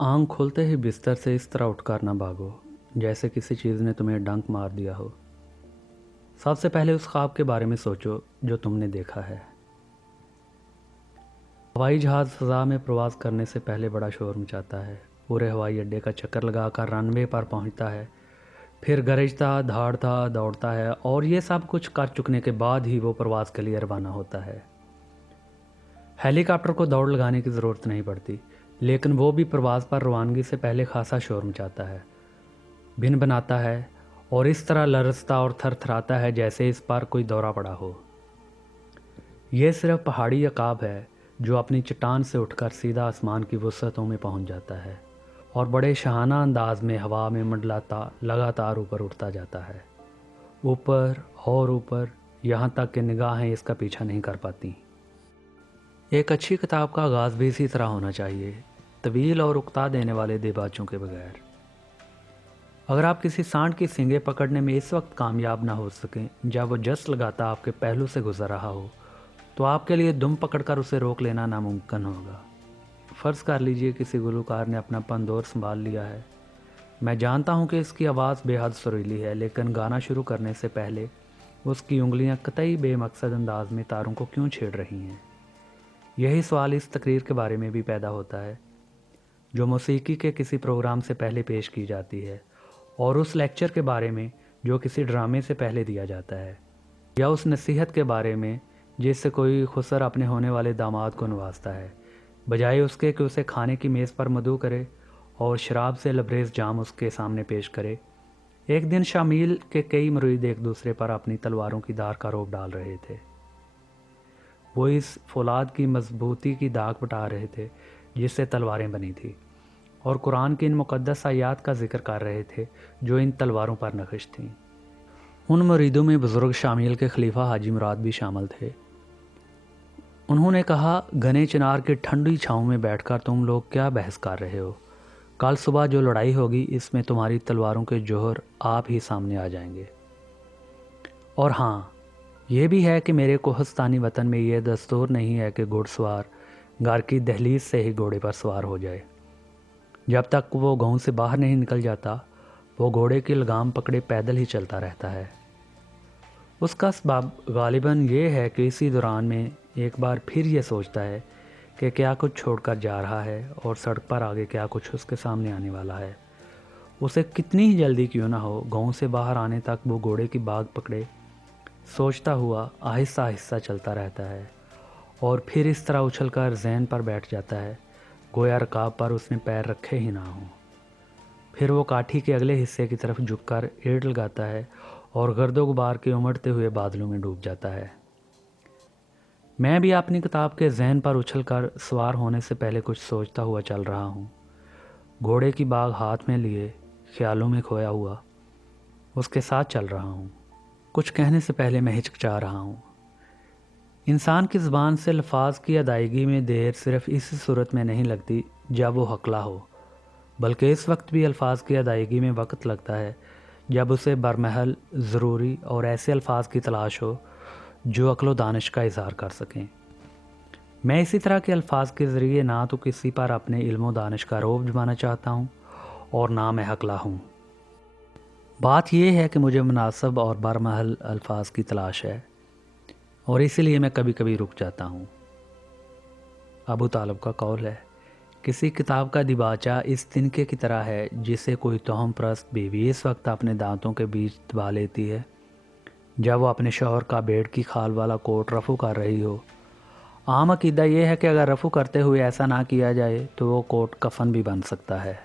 आंख खोलते ही बिस्तर से इस तरह उठकर ना भागो जैसे किसी चीज़ ने तुम्हें डंक मार दिया हो। सबसे पहले उस ख्वाब के बारे में सोचो जो तुमने देखा है। हवाई जहाज़ फ़ज़ा में प्रवास करने से पहले बड़ा शोर मचाता है। पूरे हवाई अड्डे का चक्कर लगाकर रनवे पर पहुंचता है, फिर गरजता धाड़ता दौड़ता है और ये सब कुछ कर चुकने के बाद ही वो प्रवास के लिए रवाना होता है। हेलीकॉप्टर को दौड़ लगाने की ज़रूरत नहीं पड़ती, लेकिन वो भी प्रवास पर रवानगी से पहले खासा शोर मचाता है, भिन बनाता है और इस तरह लरजता और थरथराता है जैसे इस पर कोई दौरा पड़ा हो। यह सिर्फ पहाड़ी अकाब है जो अपनी चट्टान से उठकर सीधा आसमान की वसअतों में पहुंच जाता है और बड़े शाहाना अंदाज में हवा में मंडलाता लगातार ऊपर उठता जाता है, ऊपर और ऊपर, यहाँ तक कि निगाहें इसका पीछा नहीं कर पाती। एक अच्छी किताब का आगाज़ भी इसी तरह होना चाहिए, तवील और उकता देने वाले देबाचों के बगैर। अगर आप किसी सांड की सींगें पकड़ने में इस वक्त कामयाब ना हो सकें जब वो जस्ट लगाता आपके पहलू से गुजर रहा हो, तो आपके लिए दुम पकड़कर उसे रोक लेना नामुमकिन होगा। फ़र्ज़ कर लीजिए किसी गुलकार ने अपना पंदोर संभाल लिया है। मैं जानता हूँ कि इसकी आवाज़ बेहद सुरीली है, लेकिन गाना शुरू करने से पहले उसकी उंगलियाँ कतई बेमकसद अंदाज में तारों को क्यों छेड़ रही हैं? यही सवाल इस तकरीर के बारे में भी पैदा होता है जो मौसीकी के किसी प्रोग्राम से पहले पेश की जाती है, और उस लेक्चर के बारे में जो किसी ड्रामे से पहले दिया जाता है, या उस नसीहत के बारे में जिससे कोई खुसर अपने होने वाले दामाद को नवाजता है, बजाय उसके कि उसे खाने की मेज़ पर मदऊ करे और शराब से लबरेज जाम उसके सामने पेश करे। एक दिन शामिल के कई मुरीद एक दूसरे पर अपनी तलवारों की धार का रोब डाल रहे थे। वो इस फौलाद की मजबूती की दाग बटा रहे थे जिससे तलवारें बनी थी, और कुरान की इन मुक़द्दस आयात का जिक्र कर रहे थे जो इन तलवारों पर नक़श थीं। उन मुरीदों में बुज़ुर्ग शामिल के खलीफा हाजी मुराद भी शामिल थे। उन्होंने कहा, घने चिनार की ठंडी छाँव में बैठकर तुम लोग क्या बहस कर रहे हो? कल सुबह जो लड़ाई होगी इसमें तुम्हारी तलवारों के जोहर आप ही सामने आ जाएंगे। और हाँ, ये भी है कि मेरे कोहस्तानी वतन में ये दस्तूर नहीं है कि घुड़सवार घर की दहलीज से ही घोड़े पर सवार हो जाए। जब तक वो गांव से बाहर नहीं निकल जाता, वो घोड़े की लगाम पकड़े पैदल ही चलता रहता है। उसका सबब गालिबन ये है कि इसी दौरान में एक बार फिर ये सोचता है कि क्या कुछ छोड़कर जा रहा है और सड़क पर आगे क्या कुछ उसके सामने आने वाला है। उसे कितनी ही जल्दी क्यों ना हो, गांव से बाहर आने तक वो घोड़े की बाग पकड़े सोचता हुआ आहिस्ता आहिस्ता चलता रहता है, और फिर इस तरह उछलकर जहन पर बैठ जाता है गोया रकाब पर उसने पैर रखे ही ना हों। फिर वो काठी के अगले हिस्से की तरफ झुककर एड़ लगाता है और गर्दो गुबार के उमड़ते हुए बादलों में डूब जाता है। मैं भी अपनी किताब के जहन पर उछलकर सवार होने से पहले कुछ सोचता हुआ चल रहा हूँ, घोड़े की बाग हाथ में लिए, ख्यालों में खोया हुआ उसके साथ चल रहा हूँ। कुछ कहने से पहले मैं हिचकिचा रहा हूँ। इंसान की ज़बान से अल्फाज की अदायगी में देर सिर्फ़ इस सूरत में नहीं लगती जब वो हकला हो, बल्कि इस वक्त भी अल्फाज की अदायगी में वक्त लगता है जब उसे बरमहल ज़रूरी और ऐसे अल्फाज की तलाश हो जो अक्ल व दानिश का इज़हार कर सकें। मैं इसी तरह के अल्फाज के ज़रिए ना तो किसी पर अपने इल्म व दानिश का रौब जमाना चाहता हूँ और ना मैं हकला हूँ। बात यह है कि मुझे मुनासिब और बरमहल अल्फाज की तलाश है, और इसीलिए मैं कभी कभी रुक जाता हूँ। अबू तालिब का कौल है, किसी किताब का दिबाचा इस तिनके की तरह है जिसे कोई तोहम परस्त बीवी इस वक्त अपने दांतों के बीच दबा लेती है जब वो अपने शौहर का बेड़ की खाल वाला कोट रफ़ू कर रही हो। आम अकीदा ये है कि अगर रफ़ू करते हुए ऐसा ना किया जाए तो वो कोट कफन भी बन सकता है।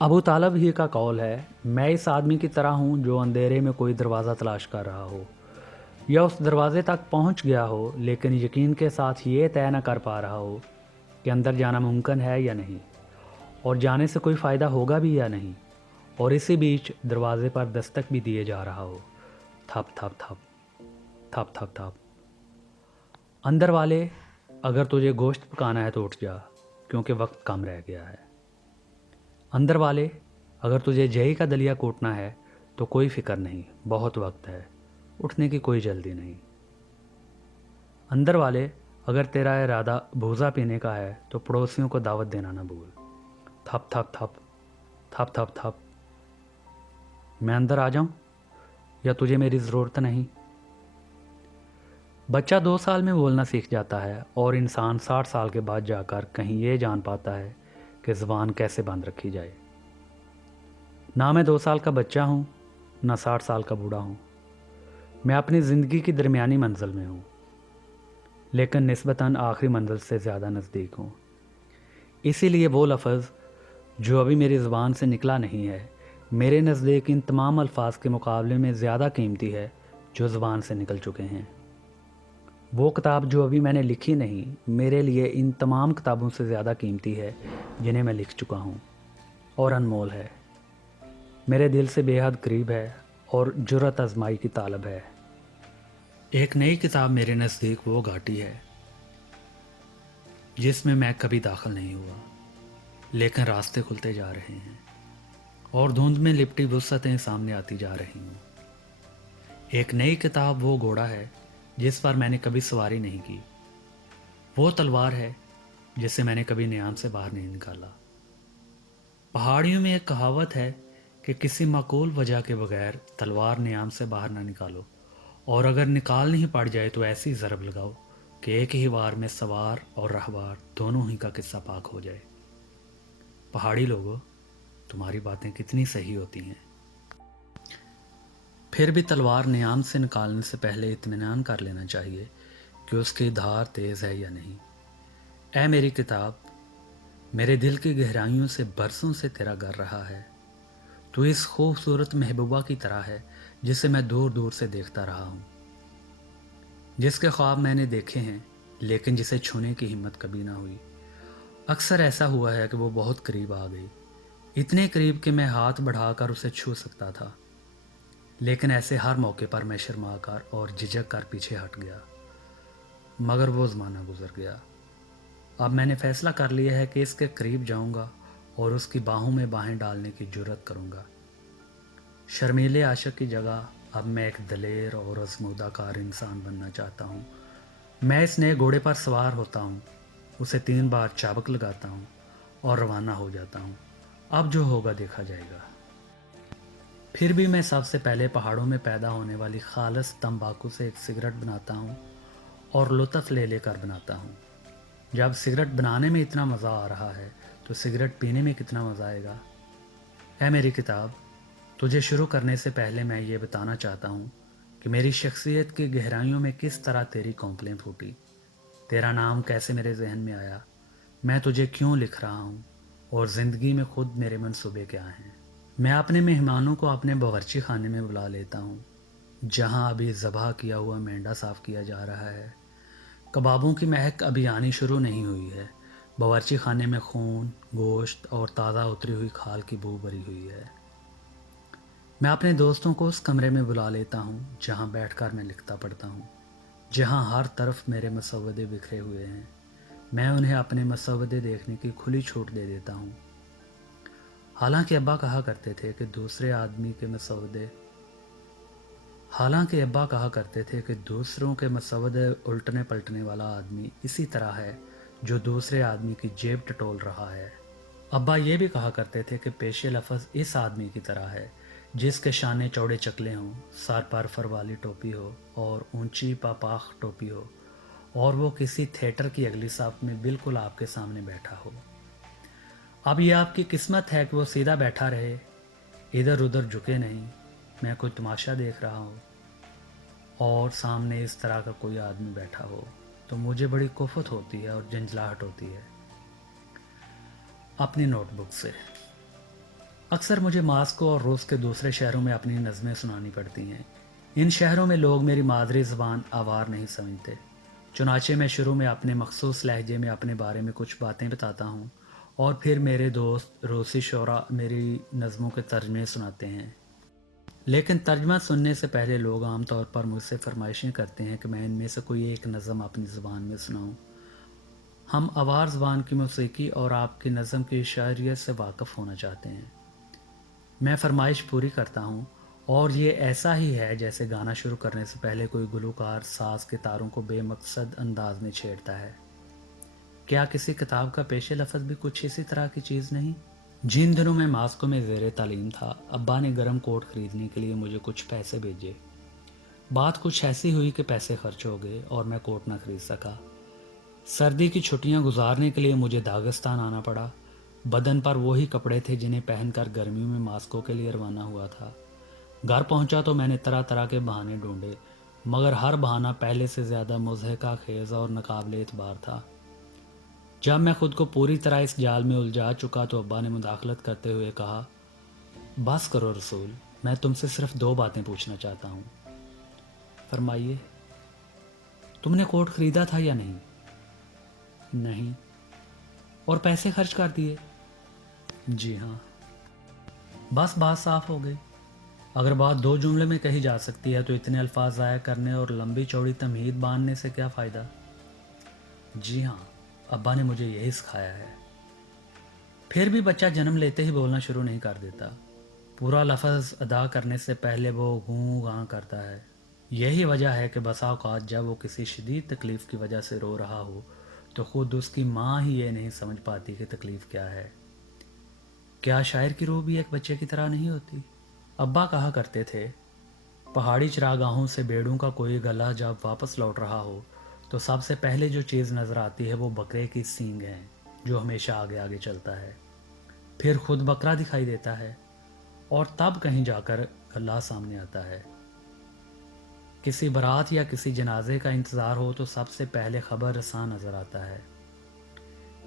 अबू तालिब ही का कौल है, मैं इस आदमी की तरह हूँ जो अंधेरे में कोई दरवाज़ा तलाश कर रहा हो या उस दरवाजे तक पहुँच गया हो, लेकिन यकीन के साथ ये तय न कर पा रहा हो कि अंदर जाना मुमकिन है या नहीं, और जाने से कोई फ़ायदा होगा भी या नहीं, और इसी बीच दरवाजे पर दस्तक भी दिए जा रहा हो। थप थप थप थप थप थप। अंदर वाले, अगर तुझे गोश्त पकाना है तो उठ जा क्योंकि वक्त कम रह गया है। अंदर वाले, अगर तुझे जई का दलिया कूटना है तो कोई फ़िक्र नहीं, बहुत वक्त है, उठने की कोई जल्दी नहीं। अंदर वाले, अगर तेरा इरादा भूसा पीने का है तो पड़ोसियों को दावत देना ना भूल। थप थप थप थप थप थप। मैं अंदर आ जाऊं या तुझे मेरी ज़रूरत नहीं? बच्चा 2 साल में बोलना सीख जाता है और इंसान 60 साल के बाद जाकर कहीं ये जान पाता है कि ज़ुबान कैसे बंद रखी जाए। ना मैं 2 साल का बच्चा हूँ, ना 60 साल का बूढ़ा हूँ। मैं अपनी ज़िंदगी की दरमियानी मंजिल में हूँ, लेकिन निस्बतन आखिरी मंजिल से ज़्यादा नज़दीक हूँ। इसीलिए वो लफ्ज़ जो अभी मेरी ज़ुबान से निकला नहीं है, मेरे नज़दीक इन तमाम अल्फाज के मुकाबले में ज़्यादा कीमती है जो ज़ुबान से निकल चुके हैं। वो किताब जो अभी मैंने लिखी नहीं, मेरे लिए इन तमाम किताबों से ज़्यादा कीमती है जिन्हें मैं लिख चुका हूँ, और अनमोल है, मेरे दिल से बेहद करीब है और जुर्रत आजमाई की तालब है। एक नई किताब मेरे नज़दीक वो घाटी है जिसमें मैं कभी दाखिल नहीं हुआ, लेकिन रास्ते खुलते जा रहे हैं और धुंध में लिपटी वुसअतें सामने आती जा रही हूँ। एक नई किताब वो घोड़ा है जिस पर मैंने कभी सवारी नहीं की, वो तलवार है जिसे मैंने कभी नियाम से बाहर नहीं निकाला। पहाड़ियों में एक कहावत है कि किसी माकूल वजह के बगैर तलवार नियाम से बाहर ना निकालो, और अगर निकाल नहीं पड़ जाए तो ऐसी ज़रब लगाओ कि एक ही वार में सवार और रहवार दोनों ही का किस्सा पाक हो जाए। पहाड़ी लोगों, तुम्हारी बातें कितनी सही होती हैं। फिर भी तलवार नियाम से निकालने से पहले इत्मीनान कर लेना चाहिए कि उसकी धार तेज़ है या नहीं। ऐ मेरी किताब, मेरे दिल की गहराइयों से बरसों से तेरा गर रहा है। तू इस खूबसूरत महबूबा की तरह है जिसे मैं दूर दूर से देखता रहा हूँ, जिसके ख्वाब मैंने देखे हैं लेकिन जिसे छूने की हिम्मत कभी ना हुई। अक्सर ऐसा हुआ है कि वो बहुत करीब आ गई, इतने करीब कि मैं हाथ बढ़ाकर उसे छू सकता था, लेकिन ऐसे हर मौके पर मैं शर्मा कर और झिझक कर पीछे हट गया। मगर वो ज़माना गुजर गया। अब मैंने फ़ैसला कर लिया है कि इसके करीब जाऊंगा और उसकी बाहों में बाहें डालने की जुर्रत करूंगा। शर्मीले आशिक की जगह अब मैं एक दलेर और आज़मूदाकार इंसान बनना चाहता हूँ। मैं इस नए घोड़े पर सवार होता हूँ, उसे 3 बार चाबुक लगाता हूँ और रवाना हो जाता हूँ। अब जो होगा देखा जाएगा। फिर भी मैं सबसे पहले पहाड़ों में पैदा होने वाली खालिस तंबाकू से एक सिगरेट बनाता हूँ और लुत्फ़ ले लेकर बनाता हूँ। जब सिगरेट बनाने में इतना मज़ा आ रहा है तो सिगरेट पीने में कितना मज़ा आएगा। है मेरी किताब, तुझे शुरू करने से पहले मैं ये बताना चाहता हूँ कि मेरी शख्सियत की गहराइयों में किस तरह तेरी कौंपलें फूटी, तेरा नाम कैसे मेरे जहन में आया, मैं तुझे क्यों लिख रहा हूँ और ज़िंदगी में खुद मेरे मंसूबे क्या हैं। मैं अपने मेहमानों को अपने बावर्ची खाने में बुला लेता हूँ, जहाँ अभी ज़बह किया हुआ मेंढा साफ़ किया जा रहा है। कबाबों की महक अभी आनी शुरू नहीं हुई है। बावर्ची खाने में खून, गोश्त और ताज़ा उतरी हुई खाल की बू भरी हुई है। मैं अपने दोस्तों को उस कमरे में बुला लेता हूँ जहाँ बैठकर मैं लिखता पढ़ता हूँ, जहाँ हर तरफ मेरे मसवदे बिखरे हुए हैं। मैं उन्हें अपने मसवदे देखने की खुली छूट दे देता हूँ। हालांकि अब्बा कहा करते थे कि दूसरों के मसवदे उल्टने पलटने वाला आदमी इसी तरह है जो दूसरे आदमी की जेब टटोल रहा है। अब्बा ये भी कहा करते थे कि पेशे लफ्ज़ इस आदमी की तरह है जिसके शाने चौड़े चकले हों, सर पर फर वाली टोपी हो और ऊंची पापाख टोपी हो, और वो किसी थिएटर की अगली साफ में बिल्कुल आपके सामने बैठा हो। अब ये आपकी किस्मत है कि वो सीधा बैठा रहे, इधर उधर झुके नहीं। मैं कोई तमाशा देख रहा हूँ और सामने इस तरह का कोई आदमी बैठा हो तो मुझे बड़ी कुफ़त होती है और झंझलाहट होती है। अपनी नोटबुक से अक्सर मुझे मास्को और रूस के दूसरे शहरों में अपनी नज़में सुनानी पड़ती हैं। इन शहरों में लोग मेरी मादरी ज़बान आवार नहीं समझते, चुनाचे मैं शुरू में अपने मखसूस लहजे में अपने बारे में कुछ बातें बताता हूँ और फिर मेरे दोस्त रूसी शोरा मेरी नज़मों के तर्जमे सुनाते हैं। लेकिन तर्जमा सुनने से पहले लोग आमतौर पर मुझसे फरमाइशें करते हैं कि मैं इनमें से कोई एक नज़म अपनी ज़बान में सुनाऊं। हम आवार ज़बान की मौसीकी और आपकी नज़म की शायरियत से वाकिफ़ होना चाहते हैं। मैं फरमाइश पूरी करता हूँ اور یہ ایسا ہی ہے جیسے گانا شروع کرنے سے پہلے کوئی گلوکار ساز کے تاروں کو بے مقصد انداز میں چھیڑتا ہے۔ کیا کسی کتاب کا پیش لفظ بھی کچھ اسی طرح کی چیز نہیں؟ جن دنوں میں ماسکو میں زیر تعلیم تھا، ابا نے گرم کوٹ خریدنے کے لیے مجھے کچھ پیسے بھیجے۔ بات کچھ ایسی ہوئی کہ پیسے خرچ ہو گئے اور میں کوٹ نہ خرید سکا۔ سردی کی چھٹیاں گزارنے کے لیے مجھے داغستان آنا پڑا۔ بدن پر وہی کپڑے تھے جنہیں پہن کر گرمیوں میں ماسکو کے لیے روانہ ہوا تھا۔ گھر پہنچا تو میں نے طرح طرح کے بہانے ڈھونڈے، مگر ہر بہانہ پہلے سے زیادہ مضحکہ خیز اور ناقابل اعتبار تھا۔ جب میں خود کو پوری طرح اس جال میں الجھا چکا تو ابا نے مداخلت کرتے ہوئے کہا، بس کرو رسول، میں تم سے صرف 2 باتیں پوچھنا چاہتا ہوں۔ فرمائیے۔ تم نے کوٹ خریدا تھا یا نہیں؟ نہیں۔ اور پیسے خرچ کر دیے؟ جی ہاں۔ بس بات صاف ہو گئی۔ اگر بات 2 جملے میں کہی جا سکتی ہے تو اتنے الفاظ ضائع کرنے اور لمبی چوڑی تمہید باندھنے سے کیا فائدہ؟ جی ہاں، ابا نے مجھے یہی سکھایا ہے۔ پھر بھی بچہ جنم لیتے ہی بولنا شروع نہیں کر دیتا۔ پورا لفظ ادا کرنے سے پہلے وہ گوں گاں کرتا ہے۔ یہی وجہ ہے کہ بسا اوقات جب وہ کسی شدید تکلیف کی وجہ سے رو رہا ہو تو خود اس کی ماں ہی یہ نہیں سمجھ پاتی کہ تکلیف کیا ہے۔ کیا شاعر کی روح بھی ایک بچے کی طرح نہیں ہوتی؟ ابا کہا کرتے تھے، پہاڑی چراگاہوں سے بیڑوں کا کوئی گلہ جب واپس لوٹ رہا ہو تو سب سے پہلے جو چیز نظر آتی ہے وہ بکرے کی سینگ ہیں، جو ہمیشہ آگے آگے چلتا ہے۔ پھر خود بکرا دکھائی دیتا ہے اور تب کہیں جا کر گلہ سامنے آتا ہے۔ کسی بارات یا کسی جنازے کا انتظار ہو تو سب سے پہلے خبر رساں نظر آتا ہے۔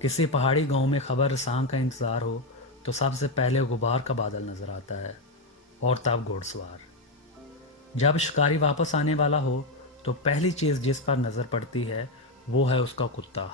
کسی پہاڑی گاؤں میں خبر رساں کا انتظار ہو تو سب سے پہلے غبار کا بادل نظر آتا ہے اور تب گھوڑ سوار۔ جب شکاری واپس آنے والا ہو تو پہلی چیز جس پر نظر پڑتی ہے وہ ہے اس کا کتا۔